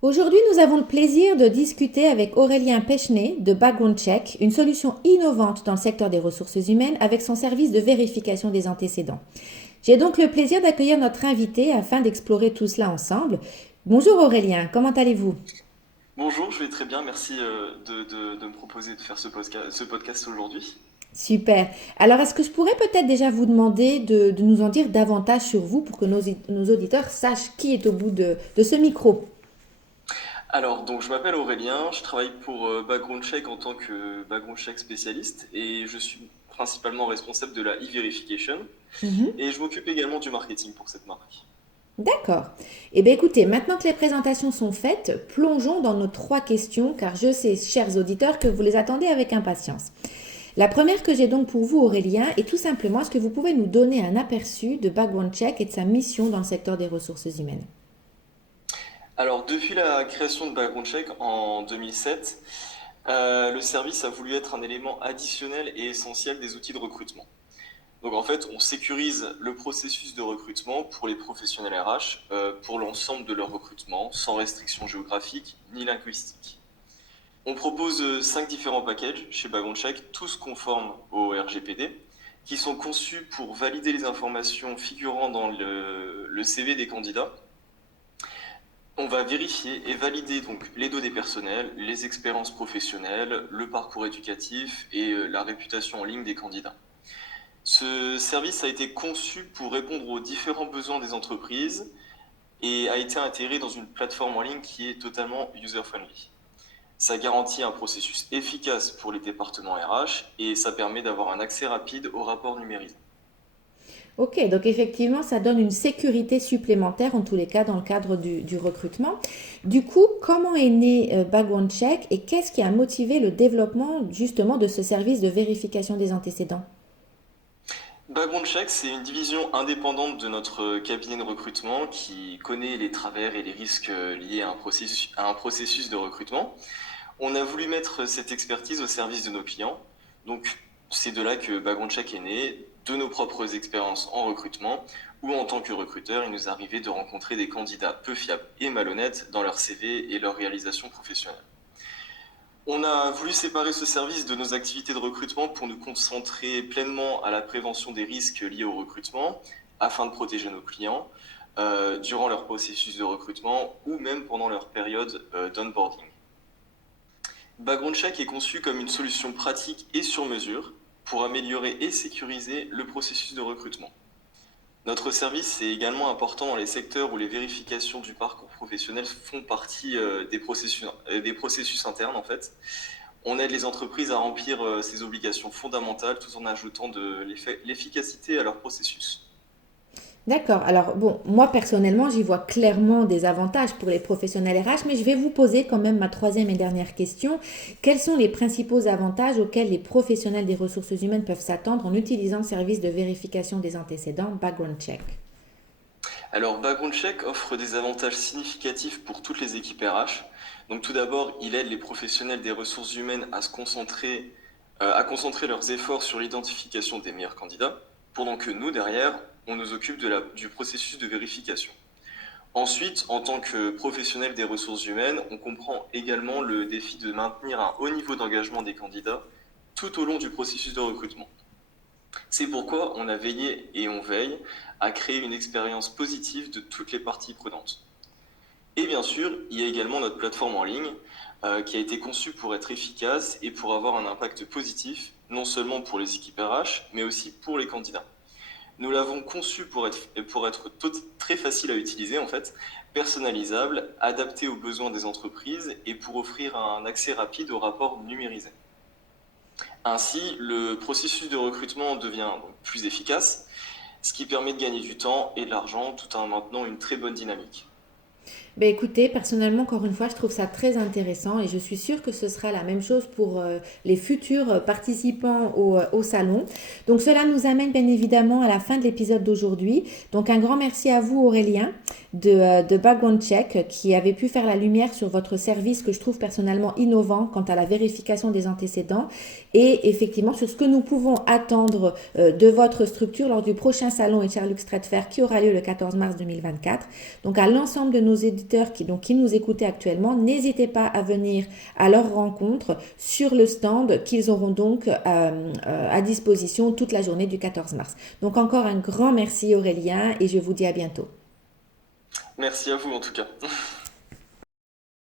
Aujourd'hui, nous avons le plaisir de discuter avec Aurélien Pechenay de Background Check, une solution innovante dans le secteur des ressources humaines avec son service de vérification des antécédents. J'ai donc le plaisir d'accueillir notre invité afin d'explorer tout cela ensemble. Bonjour Aurélien, comment allez-vous? Bonjour, je vais très bien, merci de me proposer de faire ce podcast aujourd'hui. Super. Alors, est-ce que je pourrais peut-être déjà vous demander de nous en dire davantage sur vous pour que nos auditeurs sachent qui est au bout de ce micro? Alors, donc je m'appelle Aurélien, je travaille pour Background Check en tant que background check spécialiste et je suis principalement responsable de la e-verification Mhm. et je m'occupe également du marketing pour cette marque. D'accord. Eh bien écoutez, maintenant que les présentations sont faites, plongeons dans nos trois questions, car je sais, chers auditeurs, que vous les attendez avec impatience. La première que j'ai donc pour vous, Aurélien, est tout simplement, est-ce que vous pouvez nous donner un aperçu de Background Check et de sa mission dans le secteur des ressources humaines? Alors, depuis la création de Background Check en 2007, le service a voulu être un élément additionnel et essentiel des outils de recrutement. Donc en fait, on sécurise le processus de recrutement pour les professionnels RH pour l'ensemble de leur recrutement, sans restriction géographique ni linguistique. On propose 5 différents packages chez Background Check, tous conformes au RGPD, qui sont conçus pour valider les informations figurant dans le CV des candidats. On va vérifier et valider donc les données personnelles, les expériences professionnelles, le parcours éducatif et la réputation en ligne des candidats. Ce service a été conçu pour répondre aux différents besoins des entreprises et a été intégré dans une plateforme en ligne qui est totalement user-friendly. Ça garantit un processus efficace pour les départements RH et ça permet d'avoir un accès rapide aux rapports numérisés. Ok, donc effectivement, ça donne une sécurité supplémentaire, en tous les cas, dans le cadre du recrutement. Du coup, comment est né Background Check et qu'est-ce qui a motivé le développement justement de ce service de vérification des antécédents? Background Check, c'est une division indépendante de notre cabinet de recrutement qui connaît les travers et les risques liés à un processus de recrutement. On a voulu mettre cette expertise au service de nos clients. Donc, c'est de là que Background Check est né, de nos propres expériences en recrutement, où en tant que recruteur, il nous arrivait de rencontrer des candidats peu fiables et malhonnêtes dans leur CV et leur réalisation professionnelle. On a voulu séparer ce service de nos activités de recrutement pour nous concentrer pleinement à la prévention des risques liés au recrutement, afin de protéger nos clients durant leur processus de recrutement ou même pendant leur période d'onboarding. Background Check est conçu comme une solution pratique et sur mesure pour améliorer et sécuriser le processus de recrutement. Notre service est également important dans les secteurs où les vérifications du parcours professionnel font partie des processus internes en fait. On aide les entreprises à remplir ces obligations fondamentales tout en ajoutant de l'efficacité à leur processus. D'accord. Alors, bon, moi personnellement, j'y vois clairement des avantages pour les professionnels RH, mais je vais vous poser quand même ma troisième et dernière question. Quels sont les principaux avantages auxquels les professionnels des ressources humaines peuvent s'attendre en utilisant le service de vérification des antécédents Background Check? Alors, Background Check offre des avantages significatifs pour toutes les équipes RH. Donc, tout d'abord, il aide les professionnels des ressources humaines à concentrer leurs efforts sur l'identification des meilleurs candidats, pendant que nous, derrière, on nous occupe du processus de vérification. Ensuite, en tant que professionnel des ressources humaines, on comprend également le défi de maintenir un haut niveau d'engagement des candidats tout au long du processus de recrutement. C'est pourquoi on a veillé et on veille à créer une expérience positive de toutes les parties prenantes. Et bien sûr, il y a également notre plateforme en ligne qui a été conçue pour être efficace et pour avoir un impact positif, non seulement pour les équipes RH, mais aussi pour les candidats. Nous l'avons conçu pour être très facile à utiliser, en fait, personnalisable, adapté aux besoins des entreprises et pour offrir un accès rapide aux rapports numérisés. Ainsi, le processus de recrutement devient donc plus efficace, ce qui permet de gagner du temps et de l'argent tout en maintenant une très bonne dynamique. Ben écoutez, personnellement, encore une fois, je trouve ça très intéressant et je suis sûre que ce sera la même chose pour les futurs participants au salon. Donc cela nous amène bien évidemment à la fin de l'épisode d'aujourd'hui. Donc un grand merci à vous Aurélien de Background Check qui avait pu faire la lumière sur votre service que je trouve personnellement innovant quant à la vérification des antécédents et effectivement sur ce que nous pouvons attendre de votre structure lors du prochain salon HR Lux Trade Fair qui aura lieu le 14 mars 2024. Donc à l'ensemble de nos auditeurs qui nous écoutaient actuellement, n'hésitez pas à venir à leur rencontre sur le stand qu'ils auront donc à disposition toute la journée du 14 mars. Donc encore un grand merci Aurélien et je vous dis à bientôt. Merci à vous en tout cas.